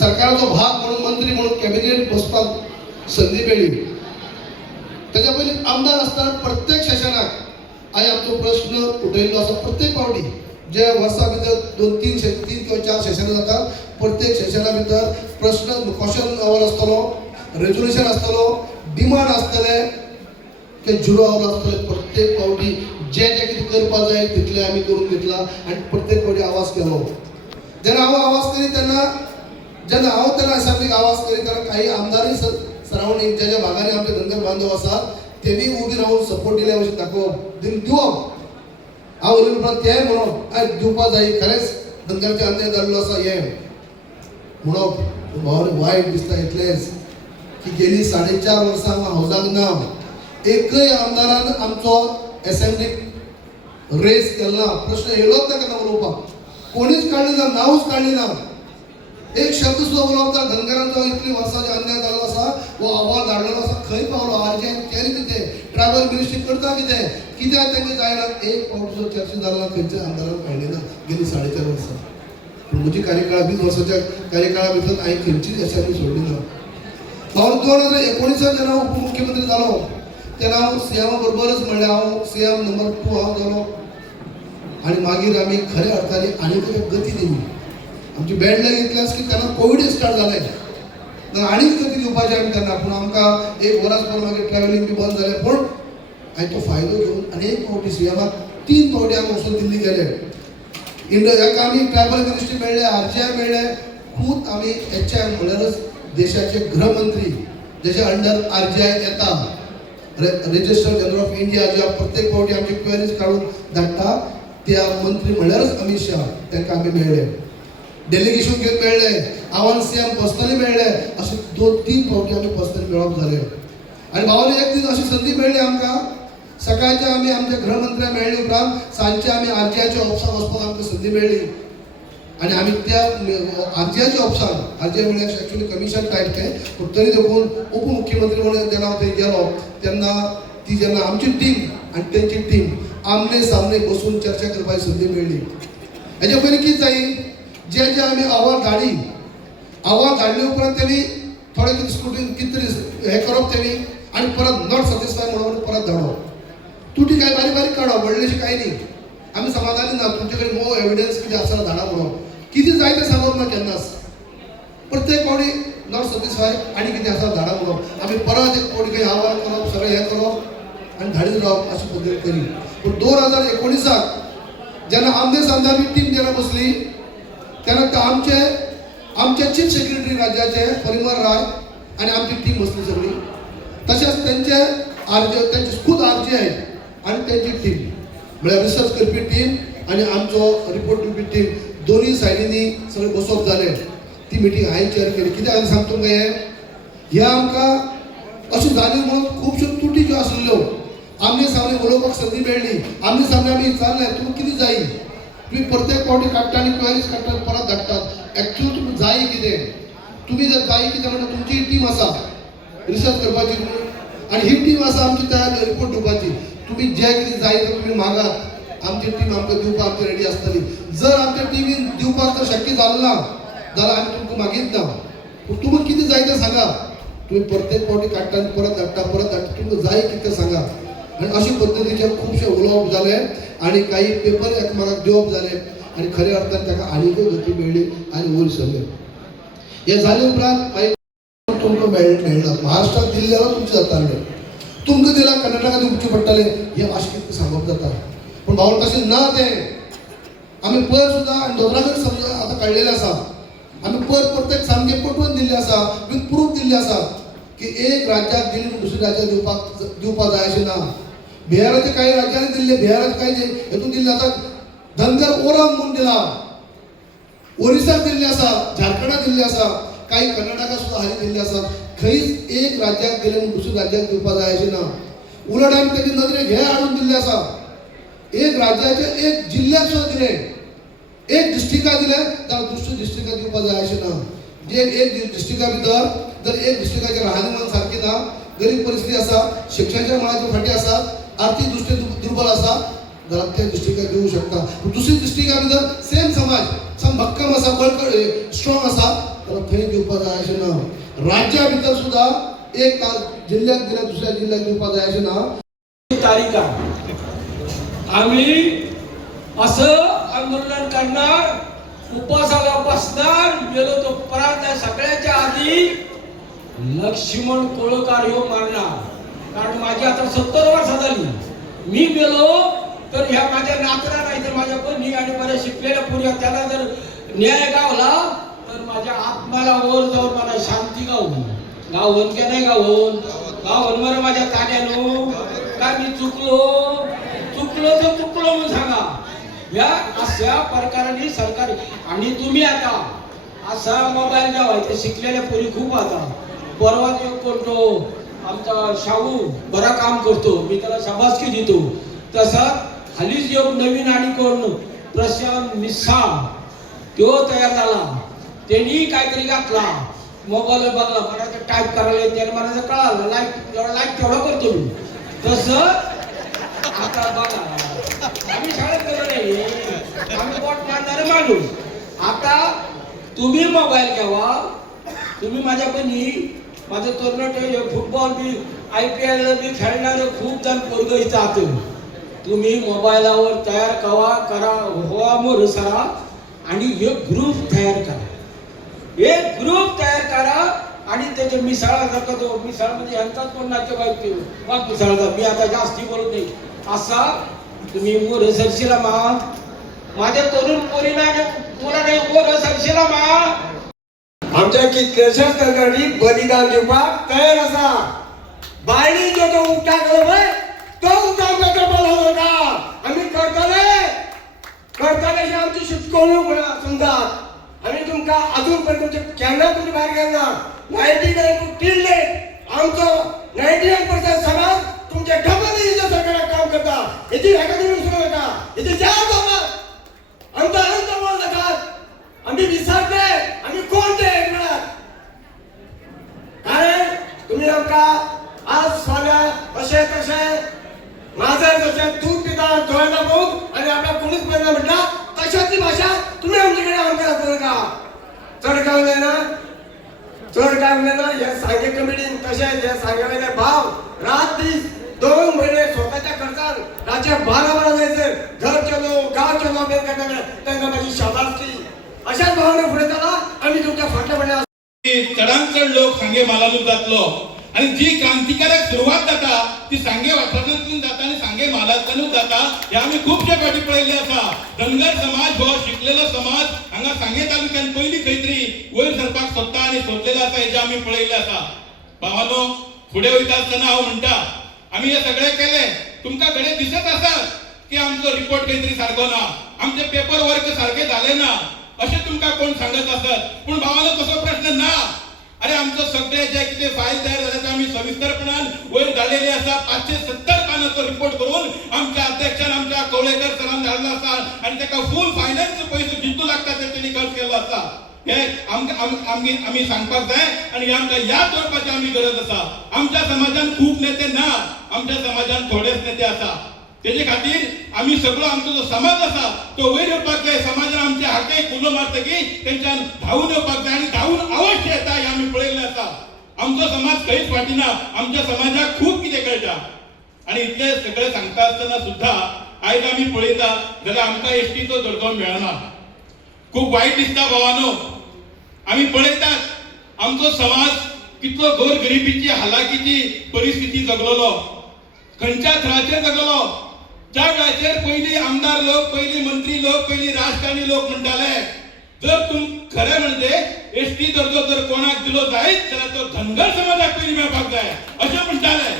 सरकारचा भाग म्हणून मंत्री म्हणून कॅबिनेट बसपाक संधी मेळ्ळी. त्याच्या पयलीं आमदार असताना प्रत्येक सेशनाक हांवें आमचो प्रश्न उठयल्लो आसा. प्रत्येक फावटी जे वर्सा भितर 2-3 किंवा 4 सेशनां जातात, प्रत्येक सेशना भितर प्रश्न क्वेश्चन अवर आसतलो, रेजोल्युशन आसतलो, डिमांड आसतले, ते झिरो अवर आसतले. प्रत्येक फावटी जे जे कितें करपा जाय तितलें आमी करून घेतला आनी प्रत्येक फावटी आवाज केलो. जेन्ना हांव आवाज करी तेन्ना हांव तेन्ना असेंब्लीक आवाज करी तेन्ना काही आमदारय सरावंडींग ज्या भागांनी आमचे धनगर बांधव आसात तेमी उबी रावन सपोर्ट दिले अशें दाखोवप दिवप. हांव उलयले उपरांत ते म्हणप आयज दिवपा जाय, खरेंच धनगरचे अन्याय जाल्लो आसा हें म्हणप. भावांनी वायट दिसता इतलेंच की गेली 4.5 वर्सां हांव हावजाक ना. एकय आमदारान आमचो असेंब्लीक रेस केलो ना, प्रश्न येयलोच ना केन्ना उलोवपाक. कोणीच काडली ना, नांवच काडली ना. एक शब्द सुद्दां उलोवप ना. धनगरांचो इतली वर्सांचो अन्याय जाल्लो आसा, वो अहवाल धाडलेलो आसा, खंय पावलो, आरजीआय केलें कितें, ट्रायबल मिनिस्ट्री करता कितें, कित्याक तांकां जायना. एक फावट सुद्दां चर्चा जालो ना, खंयच्या आमदारान काडली ना गेली 4.5 वर्सां. म्हजी कार्यकाळ 20 वर्साच्या कार्यकाळा भितर हांवें खंयचीच असेंब्ली सोडली ना. हांव 2019 जेन्ना उपमुख्यमंत्री जालो तेन्ना हांव सीएमा बरोबरच म्हणलें, हांव सीएम नंबर 2 हांव जालो आनी मागीर आमी खऱ्या अर्थान आनीक गती दिली. आमची बँड लायन इतलेंच की तेन्ना कोवीड स्टार्ट जालें, आनीक गती दिवपाचें आमी तेन्ना. पूण आमकां एक वरास पर मागीर ट्रॅव्हलिंग बी बंद जालें. पूण हांवें तो फायदो घेवन आनीक फावटी सीएमाक 3 फावटी हांव वचून दिल्ली गेले. हाका आमी ट्रायबल मिनिस्ट्री मेळ्ळे, आरजीआय मेळ्ळे. खूब आमी HM म्हणल्यारच देशाचे गृहमंत्री जेच्या अंडर आरजीआय येता, रजिस्टर जनरल ऑफ इंडिया, ज्या प्रत्येक फावटी आमची क्वेरीज काढून धाडटा त्या मंत्री म्हणल्यारच अमित शाह, तांकां आमी मेळ्ळे. डेलिगेशन घेवन मेळ्ळे, आव्हान सीएम पर्सनली मेळ्ळे. अशें 2-3 फावटी आमी पर्सनली मेळप जालें. आनी भावांनी एक दीस अशी संदी मेळ्ळी आमकां. सकाळचे आमी आमच्या गृहमंत्र्या मेळ्ळे उपरांत सांजचे आमी आरजीआयच्या ऑफिसाक वचपाक आमकां संदी मेळ्ळी. आनी आमी त्या आरजीआयच्या ऑफिसान, आरजीआय म्हणजे एक्चुअली कमिशन टायप तें, पूण तरी देखून उपमुख्यमंत्री म्हणून जेन्ना हांव थंय गेलो तेन्ना जेन्ना आमची टीम आनी तेंची टीम आमने सामने बसून चर्चा करपाची संदी मेळ्ळी. हेजे पयलीं कितें जायी, जे आमी अहवाल धाडले उपरांत तेमी थोडे कितें स्क्रुटीन कितें तरी हें करप तेमी आनी परत नॉट सॅटिस्फाय म्हणून परत धाडप. तुटी काय बारीक बारीक काडप, व्हडलेशी कांय न्ही. आमी समाधानी ना, तुमचे कडेन मोव एविडन्स कितें आसा धाडा म्हणून. कितें जाय तें सांगप ना केन्नाच. प्रत्येक फावटी नॉट सॅटिस्फाय आनी कितें आसा धाडा म्हणप. आमी परत एक फावटी खंय अहवाल करप, सगळें हें करप आनी धाडीत रावप अशी पद्दत करी. पूण 2019 जेन्ना आमने सामने आमी टीम जेन्ना बसली तेन्ना आमचे चीफ सेक्रेटरी राज्याचे परिमल राय आनी आमची टीम बसली सगळी. तशेंच त्यांचे खुद आरजीआय आनी तेंची टीम म्हळ्यार रिसर्च करपी टीम आनी आमचो रिपोर्ट दिवपी टीम दोनूय सायडींनी सगळें बसप जालें. ती मिटींग हांवें चॅर केली. कित्याक हांवें सांगता तुमकां हें आमकां अशें जालें म्हणून खुबश्यो त्रुटी ज्यो आसलेल्यो आमने सामने उलोवपाक संदी मेळ्ळी. आमने सामने आमी विचारलें तुमकां कितें जायी. तुम्ही प्रत्येक फावटी काडटा आनी क्वेरीज काडटा परत धाडटात. एक्चुअली तुमी जाय कितें, तुमी जर जाय कितें म्हणटा तुमची टीम आसा रिसर्च करपाची आनी ही टीम आसा आमची तयार रिपोर्ट दिवपाची. तुमी जे कितें जाय तें तुमी मागात, आमची टीम आमकां दिवपाक आमची रेडी आसतली. जर आमच्या टीमीन दिवपाक जर शक्य जालें ना जाल्यार आमी तुमकां मागीत ना. पूण तुमकां कितें जाय तें सांगा. तुमी प्रत्येक फावटी काडटा आनी परत धाडटा. तुमकां जाय कितें सांगा. आनी अशे पद्दतीचे खुबशे उलोवप जाले आनी काही पेपर एकामेकाक दिवप जाले आनी खऱ्या अर्थान ताका आनीकय गती मेळ्ळी आनी वयर सरले. हे जाले उपरांत मागीर तुमकां मेळना. महाराष्ट्राक दिल्ले जाल्यार तुमचें जातालें, तुमकां दिल्यार कर्नाटकाक दिवचें पडटलें हें अशें कितें सांगप जाता. पूण भाव तशें ना. तें आमी पयर सुद्दां आनी दोतोराकय समजा आतां काडलेलें आसा. आमी पयर प्रत्येक सामकें पटवून दिल्लें आसा, विथ प्रूफ दिल्लें आसा की एक राज्याक दिली दुसऱ्या राज्याक दिवपाक जाय अशें ना. बिहाराच्या काही राज्यांनी दिल्ले, बिहारात काही हेतून दिल्ले आसा. धनगर ओरम म्हणून दिला, ओरिसाक दिल्ले आसा, झारखंडाक दिल्ले आसा, काही कर्नाटकाक सुद्दां हाली दिल्ले आसात. खंयच एक राज्याक दिले म्हणून दुसऱ्या राज्याक दिवपाक जाय अशें ना. उलट आमी तेजे नदरेक हे हाडून दिल्ले आसा. एक राज्याचे एक जिल्ह्याक सुद्दां दिले, एक डिस्ट्रिक्टाक दिले जाल्यार दुसऱ्या डिस्ट्रिक्टाक दिवपाक जाय अशें ना. जे एक डिस्ट्रिक्टा भितर जर एक डिस्ट्रिक्टाचें राहणीमान सारकें ना, गरीब परिस्थिती आसा, शिक्षणाच्या मळार फाटी आसा, आर्थीक दृश्टी दुर्बल आसा जाल्यार त्या डिस्ट्रिक्टाक दिवंक शकता. दुसरी डिस्ट्रिक्टा भितर सेम समाज सम भक्कम आसा, बळकट स्ट्रॉंग आसा जाल्यार आमकां थंय दिवपाक जाय अशें ना. राज्या भितर सुद्धा एक जिल्ह्यात दिल्या दुसऱ्या जिल्ह्यात दिवपाक जाय अशें ना. तारीख आम्ही असं आंदोलन करणार, उपासाला बसणार, गेलो तो परात सगळ्याच्या आधी लक्ष्मण कोळकार ह्यो मारणार. कारण माझी आता 70 वर्ष झाली. मी गेलो तर ह्या माझ्या नातरा नाही तर माझ्या बहिणी आणि माझ्या शिकलेल्या पुऱ्या त्याला जर न्याय गावला तर माझ्या आत्म्याला वर जाऊन मला शांती गावली. गावून की नाही गावून बरं माझ्या ताण्यानो काय मी चुकलो तर चुकलो म्हणून सांगा. या अशा प्रकाराने सरकार आणि तुम्ही आता असा मोबाईल द्यावा. ते शिकलेल्या पोरी खूप आता परवा करतो आमचा शाहू बरा काम करतो, मी त्याला शाबासकी देतो. तसा हल्लीच एक नवीन आणि कोण प्रशांत मिसाळ तो तयार झाला. त्यांनी काहीतरी घातला मोबाईल बघला मला टाईप करायला त्याने मला कळालं लाईक तेवढा करतो मी. तसं आता बघा आम्ही शाळेत गेलो नाही, आम्ही बोट मारणारे माणूस. आता तुम्ही मोबाईल घ्यावा. तुम्ही माझ्या बहिणी माझं तरुण फुटबॉल बी IPL बी खेळणारे खूप जण पोरग इथं आतो. तुम्ही मोबाईलवर तयार करा व्हा मोर सरा आणि एक ग्रुप तयार करा. एक ग्रुप तयार करा आणि त्याच्या मिसाळा सारखा तो मिसाळ म्हणजे यांचाच पण नातेवाईक वाघ मिसाळचा. मी आता जास्ती बोलत नाही. असा तुम्ही मोर सरशीला मा माझ्या तरुण पोरीला तुला नाही मोर सरशीला मा. आमच्या कितल्याशाच तरणाटी बलिदान दिवपाक तयार आसा. बायणी जो तो उठा केलो पळय तो उठा आमकां करपाक लागलो का. आमी करतले अशी आमची शिटकोवणूक समजात. आमी तुमकां अजून पर्यंत केन्ना तुमचे भायर गेले ना. 99 टील आमचो 99% समाज तुमच्या डबल इजा सरकाराक काम करता. हेची एकादेमी विसरू नका. हेची ज्या बाबा आमचा अनंत बोल नाकात. आम्ही विसरले आम्ही कोण ते कारण तुम्ही आमकां आज फाल्या अशें तशें माझर जशें दूध पिता दोळ्याला बघून आणि आपल्या कोणीच पळयना म्हटला तशाची भाशा तुम्ही आमचे कडेन आमकां दाखोवं नाका. चड काम जायना हे सांगे कमिटीन तशेंच हे सांगे वयले भाव रात दीस 2 महिने स्वताच्या खर्चान रातचे 12 जायसर घर चलो गाव चलो बेन करता तांकां माझी शाबासकी. अशाच भावना पुढे चला. आम्ही तुमच्या फाटल्या म्हणल्या चढान चढ लोक सांगे मालालून जातलो आणि जी क्रांतिकारक सुरुवात जाता ती सांगे वाठारांतून जाता आणि सांगे मालांतून जाता. हे आम्ही खूपशे फाटी पळयल्ले आसा. धनगर समाज हो शिकलेलो समाज हांगा सांगे तालुक्यात पहिली खंय तरी वयर सरपाक सोदता आणि सोदलेलो आसा हेजे आम्ही पळयल्ले आसा. भावानो फुडें वयता आसतना हांव म्हणटा आम्ही हे सगळे केले. तुमकां घडये दिसत आसा की आमचो रिपोर्ट खंय तरी सारको ना, आमचे पेपर वर्क सारखे झाले ना अशें तुमकां कोण सांगत आसत. पूण भावानो तसो प्रश्न ना. अरे आमचो सगळे जे कितें फायल तयार जाल्यात आमी सविस्तरपणान वयर धाडलेली आसा. 570 पानांचो रिपोर्ट करून आमच्या अध्यक्षान आमच्या कवळेकर सरान धाडलो आसा आणि ताका फूल फायनान्स पयसो जितू लागता ते तेणी खर्च केलो आसा. हे आमी सांगपाक जाय आणि हे आमकां याद दवरपाची आमी गरज आसा. आमच्या समाजान खूब नेते ना, आमच्या समाजान थोडेच नेते आसा. तेजे खातीर आम्ही सगळो आमचो जो समाज आसा तो वयर येवपाक जाय. समाजान आमचे हाके कुलो मारतकी तेंच्यान धांवून येवपाक जाय आणि धांवून अवश्य येता हे आमी पळयल्लें आसा. आमचो समाज खंयच फाटीना. आमच्या समाजाक खूब कितें कळटा आणि इतले सगळे सांगता आसतना सुद्धा आयज आमी पळयता जाल्यार आमकां एसटीचो दर्जो मेळना. खूब वायट दिसता भावानो. आमी पळयतात आमचो समाज कितलो गोरगरिबीची हालाकीची परिस्थिती जगलोलो, खंयच्या थराचेर जगलो. ज्या वेळाचेर पयली आमदार लोक, पयली मंत्री लोक, पयली राजकारणी लोक म्हणटाले जर तुम खरें म्हणजे एसटी दर्जो जर कोणाक दिलो जायत जाल्यार तो धनगर समाजाक पयली मेळपाक जाय अशें म्हणटाले.